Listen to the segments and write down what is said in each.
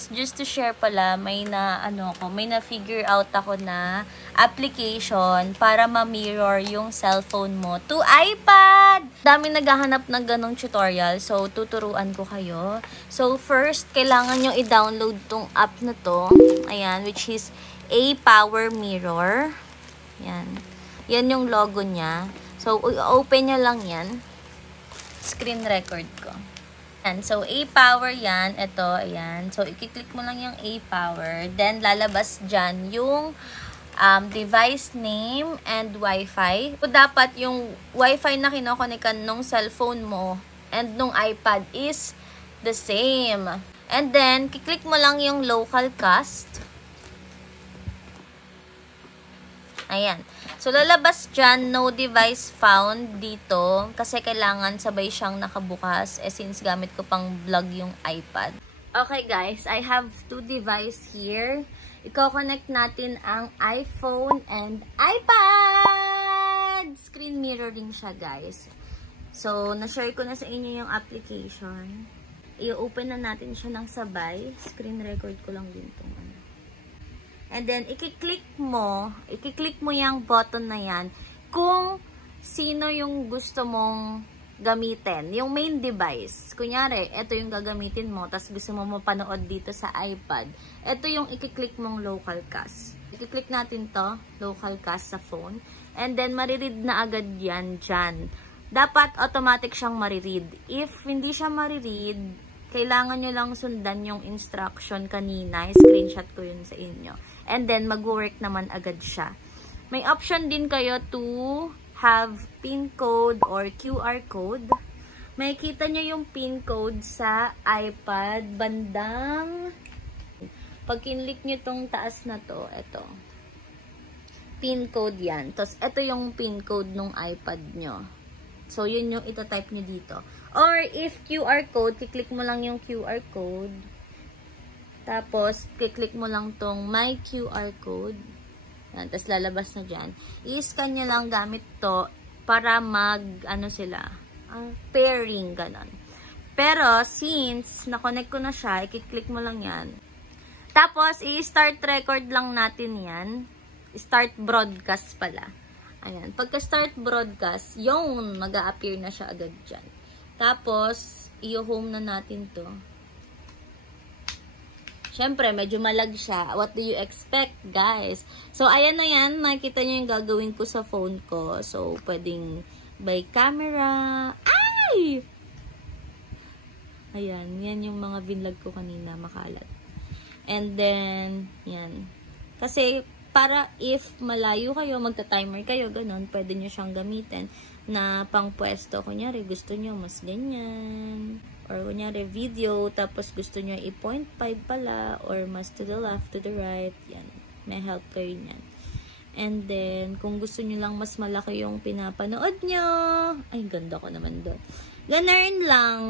guys, just to share pala, may na-figure out ako na application para ma-mirror yung cellphone mo to iPad. Daming naghahanap ng ganong tutorial, so tuturuan ko kayo. So first, kailangan nyo i-download tong app na to. Ayan, which is A-Power Mirror. Yan. Yan yung logo niya. So, open nyo lang yan. Screen record ko. Yan. So, A-Power yan. Ito, ayan. So, i-click mo lang yung A-Power. Then, lalabas dyan yung device name and Wi-Fi. So, dapat yung Wi-Fi na kinokonikan nung cellphone mo and nung iPad is the same. And then, kiklik mo lang yung local cast. Ayan. So, lalabas dyan, no device found dito. Kasi kailangan sabay siyang nakabukas. Since gamit ko pang vlog yung iPad. Okay guys, I have two device here. Iko-connect natin ang iPhone and iPad! Screen mirroring siya guys. So, na-share ko na sa inyo yung application. I-open na natin siya ng sabay. Screen record ko lang din itong ano. And then, i-click mo yung button na yan kung sino yung gusto mong gamitin. Yung main device. Kunyari, ito yung gagamitin mo, tapos gusto mo mapanood dito sa iPad. Ito yung i-click mong local cast. I-click natin to, local cast sa phone. And then, mariread na agad yan dyan. Dapat automatic siyang mariread. If hindi siya mariread, kailangan nyo lang sundan yung instruction kanina. I-screenshot ko yun sa inyo. And then, mag-work naman agad siya. May option din kayo to have PIN code or QR code. Makikita nyo yung PIN code sa iPad. Bandang, pag kinlik nyo tong taas na to, ito. PIN code yan. Tapos, ito yung PIN code ng iPad nyo. So, yun yung itatype nyo dito. Or, if QR code, kiklik mo lang yung QR code. Tapos, kiklik mo lang tong my QR code. Yan, tapos lalabas na dyan. I-scan nyo lang gamit to para pairing, ganon. Pero, since na-connect ko na siya, i-click mo lang yan. Tapos, i-start record lang natin yan. Start broadcast pala. Ayan. Pagka-start broadcast, yung mag-a-appear na siya agad dyan. Tapos, i-home na natin to. Siyempre, medyo malag siya. What do you expect, guys? So, ayan na yan. Makikita nyo yung gagawin ko sa phone ko. So, pwedeng by camera. Ay! Ayan. Yan yung mga binlog ko kanina. Makalat. And then, yan. Kasi, para if malayo kayo, magta-timer kayo, ganun, pwede nyo siyang gamitin na pangpwesto. Kunyari, gusto nyo mas ganyan. Or kunyari, video, tapos gusto nyo i-0.5 pala, or mas to the left, to the right. Yan. May help kayo niyan. And then, kung gusto nyo lang mas malaki yung pinapanood nyo, ay, ganda ko naman doon. Ganun lang.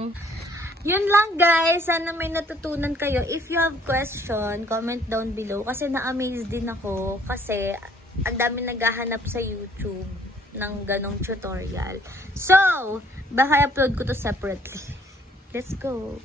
Yun lang guys, sana may natutunan kayo. If you have question, comment down below. Kasi na-amaze din ako. Kasi ang dami naghahanap sa YouTube ng ganong tutorial. So, baka i-upload ko to separately. Let's go!